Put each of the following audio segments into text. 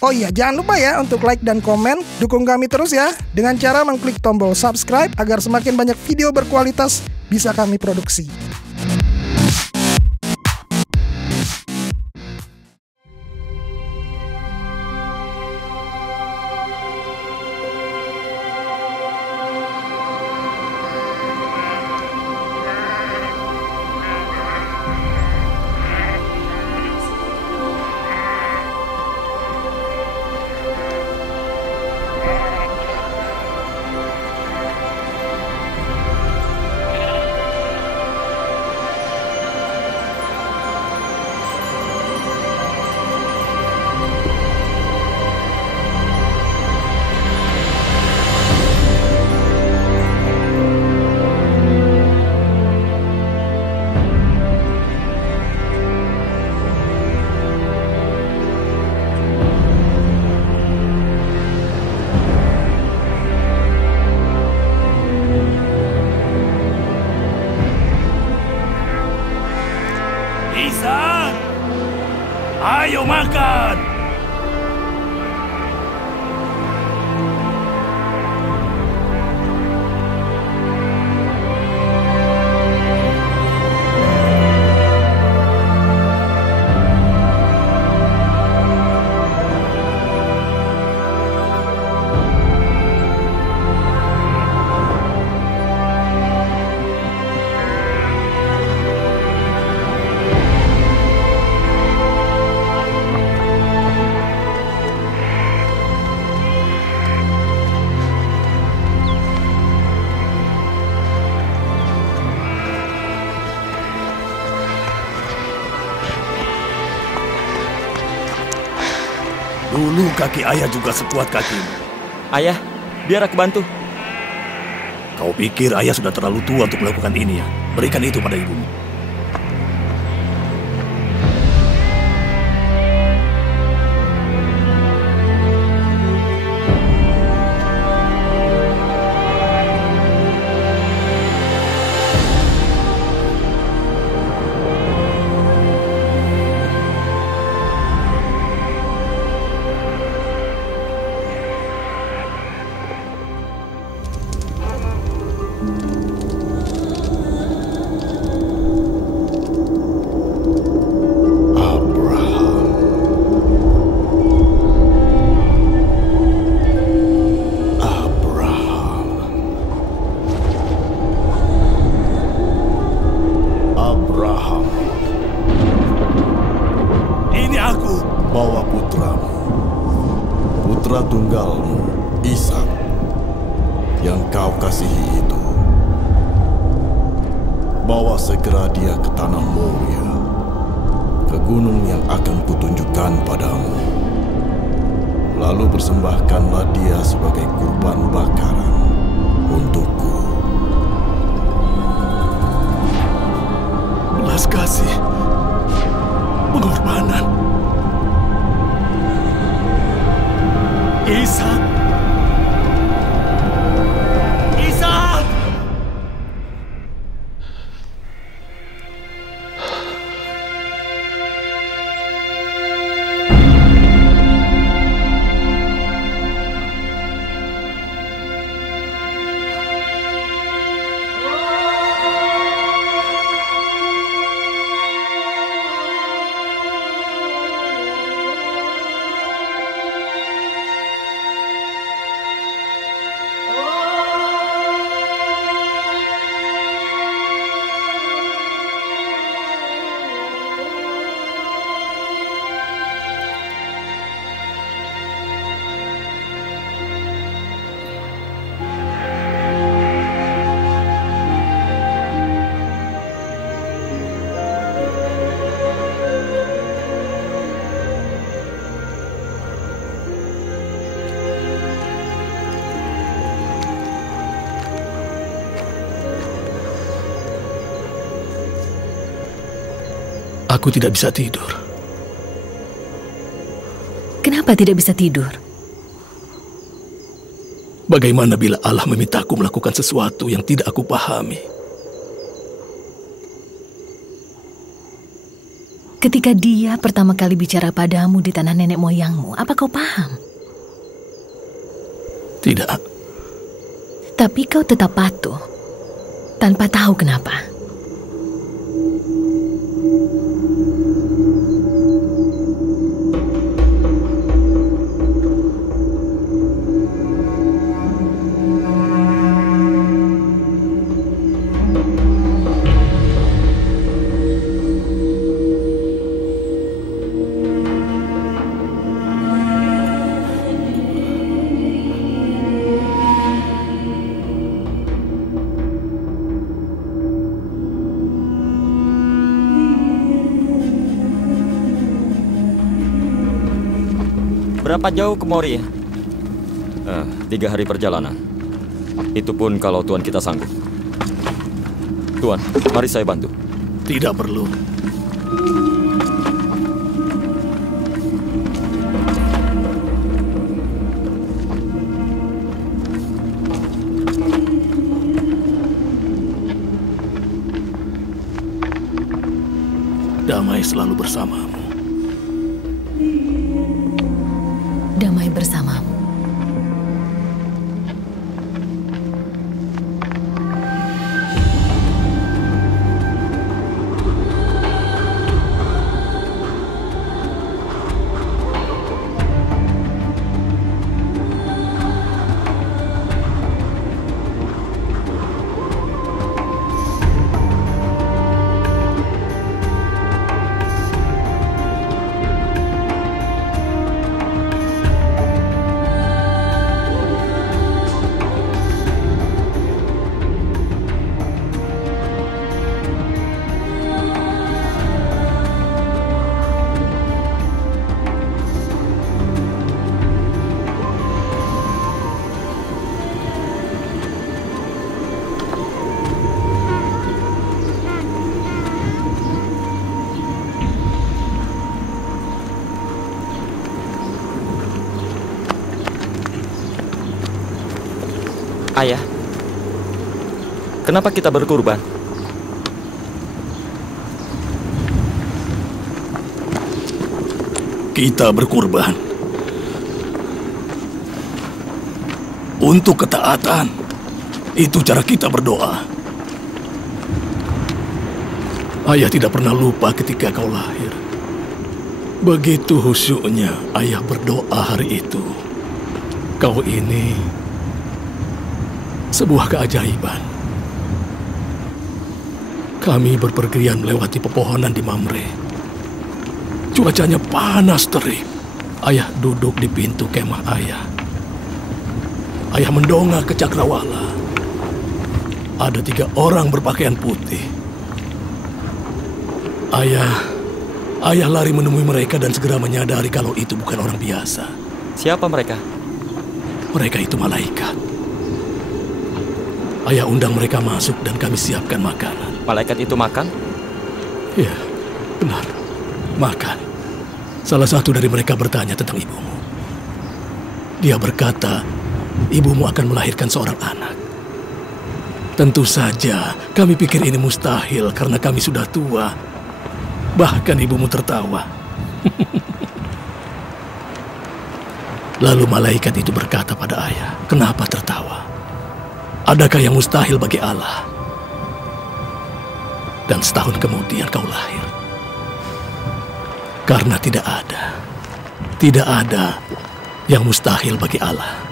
Oh iya, jangan lupa ya untuk like dan komen. Dukung kami terus ya dengan cara mengklik tombol subscribe agar semakin banyak video berkualitas bisa kami produksi. Ihsan, ayo makan. Dulu kaki ayah juga sekuat kakimu. Ayah, biar aku bantu. Kau pikir ayah sudah terlalu tua untuk melakukan ini ya? Berikan itu pada ibumu. Bawa putramu, putra tunggalmu, Ishak, yang kau kasihi itu. Bawa segera dia ke tanah Moria, ke gunung yang akan kutunjukkan padamu. Lalu persembahkanlah dia sebagai kurban bakaran untukku. Belas kasih, pengorbanan. Ishak! Ishak! Aku tidak bisa tidur. Kenapa tidak bisa tidur? Bagaimana bila Allah memintaku melakukan sesuatu yang tidak aku pahami? Ketika dia pertama kali bicara padamu di tanah nenek moyangmu, apa kau paham? Tidak. Tapi kau tetap patuh, tanpa tahu kenapa. Berapa jauh ke Moria? 3 hari perjalanan. Itu pun kalau Tuan kita sanggup. Tuan, mari saya bantu. Tidak perlu. Damai selalu bersamamu. Damai bersamamu. Ayah, kenapa kita berkurban? Kita berkurban untuk ketaatan. Itu cara kita berdoa. Ayah tidak pernah lupa ketika kau lahir. Begitu khusyuknya ayah berdoa hari itu. Kau ini sebuah keajaiban. Kami berpergian melewati pepohonan di Mamre. Cuacanya panas terik. Ayah duduk di pintu kemah ayah. Ayah mendongak ke cakrawala. Ada 3 orang berpakaian putih. Ayah lari menemui mereka dan segera menyadari kalau itu bukan orang biasa. Siapa mereka? Mereka itu malaikat. Ayah undang mereka masuk dan kami siapkan makanan. Malaikat itu makan? Ya, benar. Makan. Salah satu dari mereka bertanya tentang ibumu. Dia berkata, ibumu akan melahirkan seorang anak. Tentu saja, kami pikir ini mustahil karena kami sudah tua. Bahkan ibumu tertawa. Lalu malaikat itu berkata pada ayah, kenapa tertawa? Adakah yang mustahil bagi Allah? Dan setahun kemudian kau lahir. Karena tidak ada yang mustahil bagi Allah.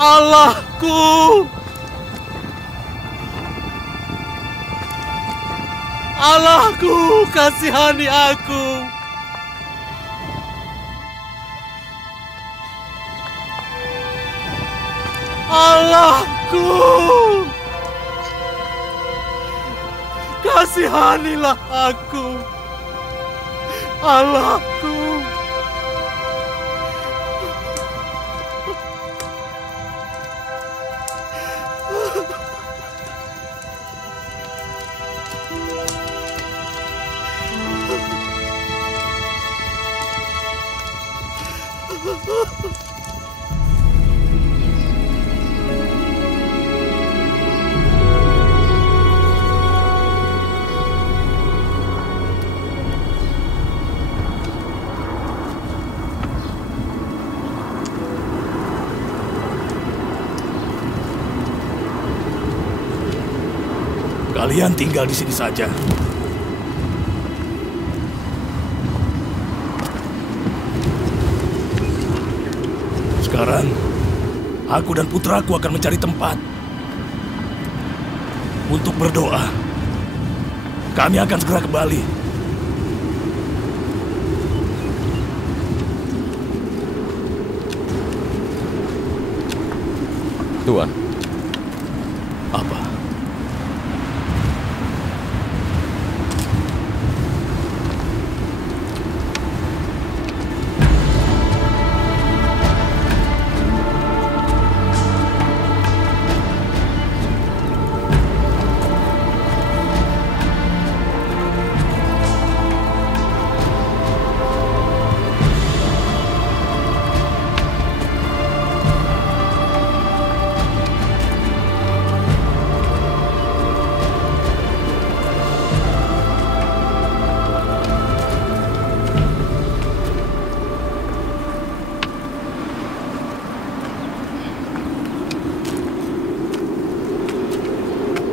Allahku! Allahku, kasihani aku! Allahku! Kasihanilah aku! Allahku! Kalian tinggal di sini saja. Sekarang, aku dan putraku akan mencari tempat untuk berdoa. Kami akan segera kembali. Tuan. Apa?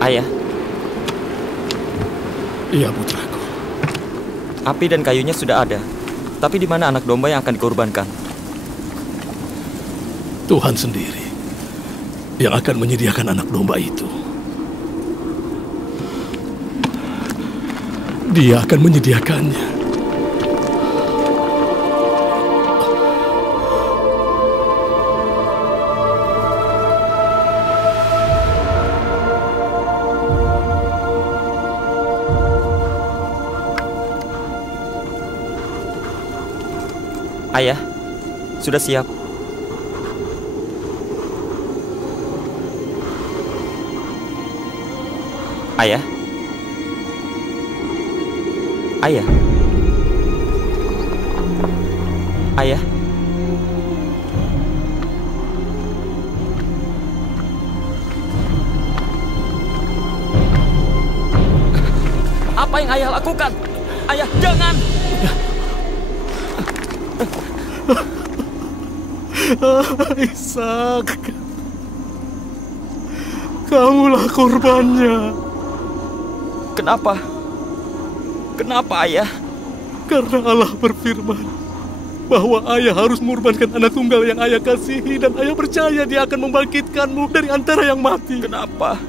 Ayah, Iya, putraku. api dan kayunya sudah ada. Tapi di mana anak domba yang akan dikorbankan? Tuhan sendiri yang akan menyediakan anak domba itu. Dia akan menyediakannya. Ayah, sudah siap. Ayah. Ayah. Ayah. Apa yang ayah lakukan? Ayah, jangan! Ishak, kamulah korbannya. Kenapa? Kenapa, Ayah? Karena Allah berfirman bahwa ayah harus mengorbankan anak tunggal yang ayah kasihi, dan ayah percaya dia akan membangkitkanmu dari antara yang mati. Kenapa?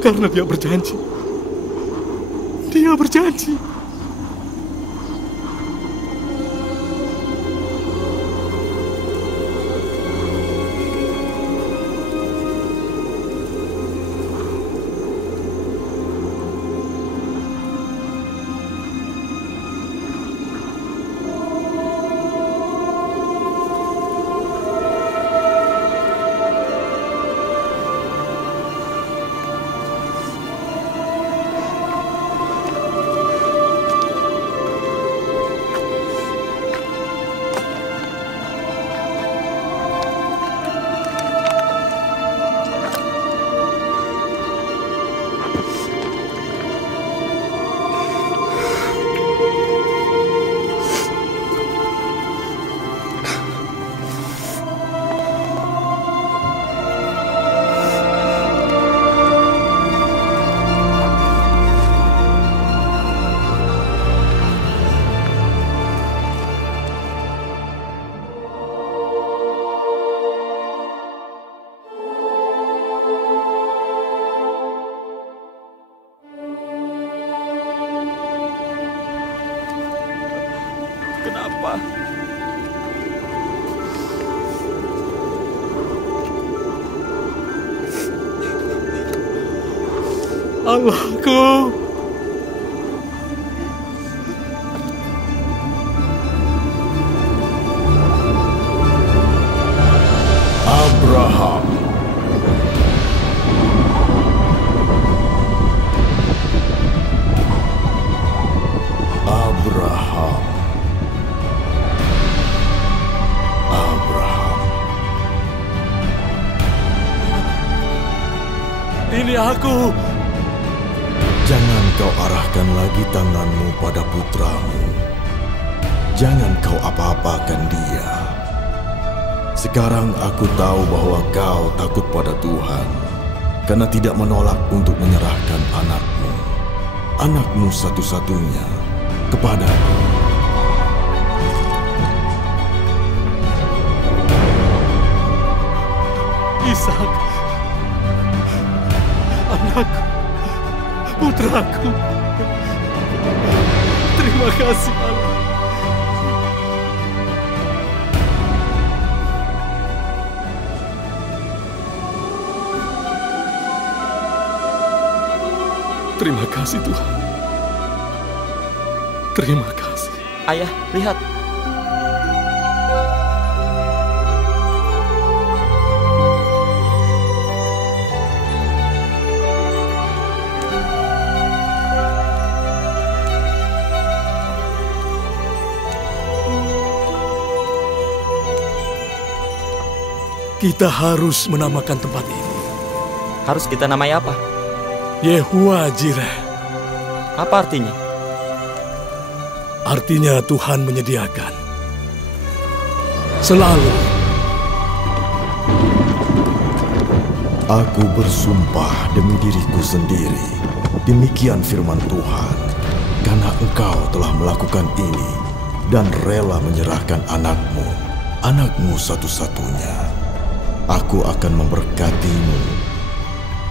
Karena dia berjanji. Dia berjanji. Kenapa? Allahku, Abraham. Abraham. Abraham. ini aku. Jangan kau arahkan lagi tanganmu pada putramu. Jangan kau apa-apakan dia. Sekarang aku tahu bahwa kau takut pada Tuhan. karena tidak menolak untuk menyerahkan anakmu satu-satunya kepadaku. Ishak, anakku, putraku. Terima kasih Allah. Terima kasih Tuhan. Terima kasih. Ayah, lihat. Kita harus menamakan tempat ini. Harus kita namai apa? Yehovah Jireh. Apa artinya? Artinya Tuhan menyediakan. Selalu. Aku bersumpah demi diriku sendiri. Demikian firman Tuhan. Karena engkau telah melakukan ini dan rela menyerahkan anakmu satu-satunya. Aku akan memberkatimu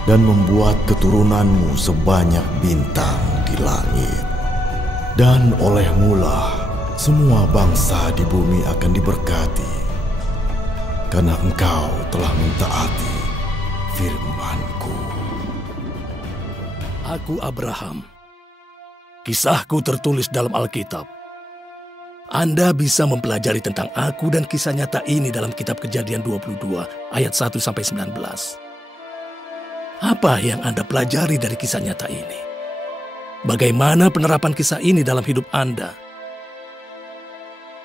dan membuat keturunanmu sebanyak bintang di langit. Dan olehmulah semua bangsa di bumi akan diberkati, karena engkau telah mentaati firman-Ku. Aku Abraham. Kisahku tertulis dalam Alkitab. Anda bisa mempelajari tentang aku dan kisah nyata ini dalam kitab Kejadian 22 ayat 1-19. Apa yang Anda pelajari dari kisah nyata ini? Bagaimana penerapan kisah ini dalam hidup Anda?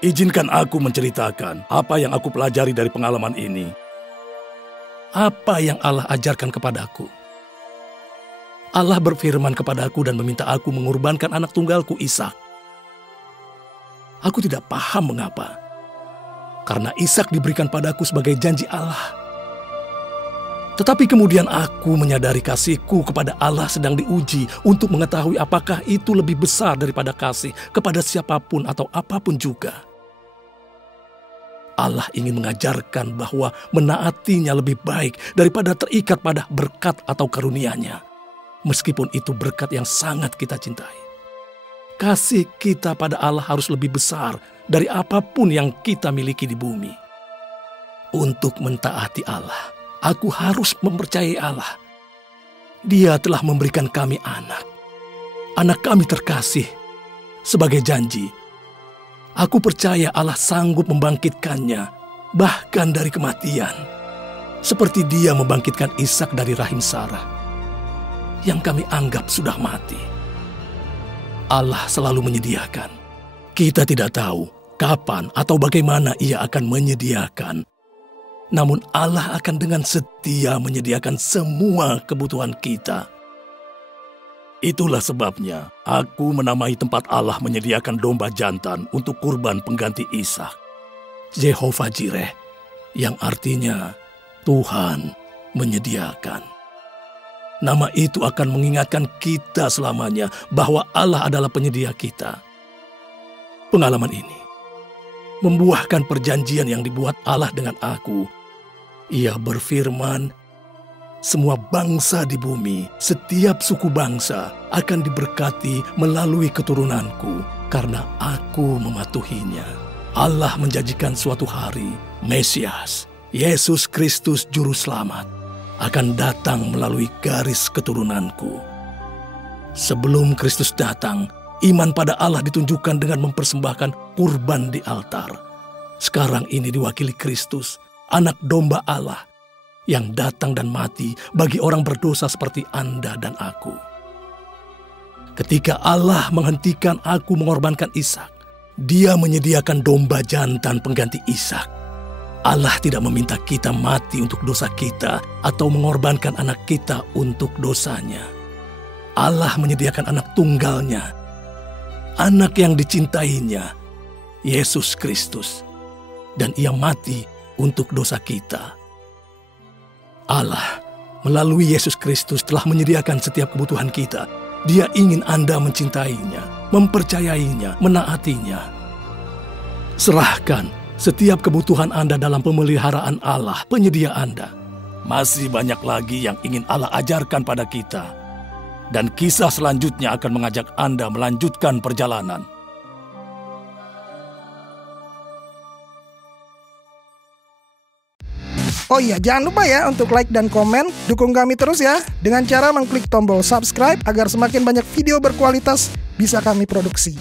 Izinkan aku menceritakan apa yang aku pelajari dari pengalaman ini. Apa yang Allah ajarkan kepadaku? Allah berfirman kepadaku dan meminta aku mengorbankan anak tunggalku Ishak. Aku tidak paham mengapa. Karena Ishak diberikan padaku sebagai janji Allah. Tetapi kemudian aku menyadari kasihku kepada Allah sedang diuji untuk mengetahui apakah itu lebih besar daripada kasih kepada siapapun atau apapun juga. Allah ingin mengajarkan bahwa menaatinya lebih baik daripada terikat pada berkat atau karunia-Nya. Meskipun itu berkat yang sangat kita cintai. Kasih kita pada Allah harus lebih besar dari apapun yang kita miliki di bumi. Untuk mentaati Allah, aku harus mempercayai Allah. Dia telah memberikan kami anak kami terkasih, sebagai janji. Aku percaya Allah sanggup membangkitkannya, bahkan dari kematian. Seperti Dia membangkitkan Ishak dari rahim Sarah, yang kami anggap sudah mati. Allah selalu menyediakan. Kita tidak tahu kapan atau bagaimana Ia akan menyediakan. Namun Allah akan dengan setia menyediakan semua kebutuhan kita. Itulah sebabnya aku menamai tempat Allah menyediakan domba jantan untuk kurban pengganti Ishak. Yehovah Jireh, yang artinya Tuhan menyediakan. Nama itu akan mengingatkan kita selamanya bahwa Allah adalah penyedia kita. Pengalaman ini membuahkan perjanjian yang dibuat Allah dengan aku. Ia berfirman, semua bangsa di bumi, setiap suku bangsa akan diberkati melalui keturunanku karena aku mematuhinya. Allah menjanjikan suatu hari, Mesias, Yesus Kristus Juru Selamat, akan datang melalui garis keturunanku. Sebelum Kristus datang, iman pada Allah ditunjukkan dengan mempersembahkan kurban di altar. Sekarang ini diwakili Kristus, anak domba Allah, yang datang dan mati bagi orang berdosa seperti Anda dan aku. Ketika Allah menghentikan aku mengorbankan Ishak, Dia menyediakan domba jantan pengganti Ishak. Allah tidak meminta kita mati untuk dosa kita atau mengorbankan anak kita untuk dosanya. Allah menyediakan anak tunggalnya, anak yang dicintainya, Yesus Kristus, dan Ia mati untuk dosa kita. Allah Melalui Yesus Kristus telah menyediakan setiap kebutuhan kita. Dia ingin Anda mencintainya, mempercayainya, menaatinya. Serahkan setiap kebutuhan Anda dalam pemeliharaan Allah, penyedia Anda. Masih banyak lagi yang ingin Allah ajarkan pada kita. Dan kisah selanjutnya akan mengajak Anda melanjutkan perjalanan. Oh iya, jangan lupa ya untuk like dan komen. Dukung kami terus ya dengan cara mengklik tombol subscribe agar semakin banyak video berkualitas bisa kami produksi.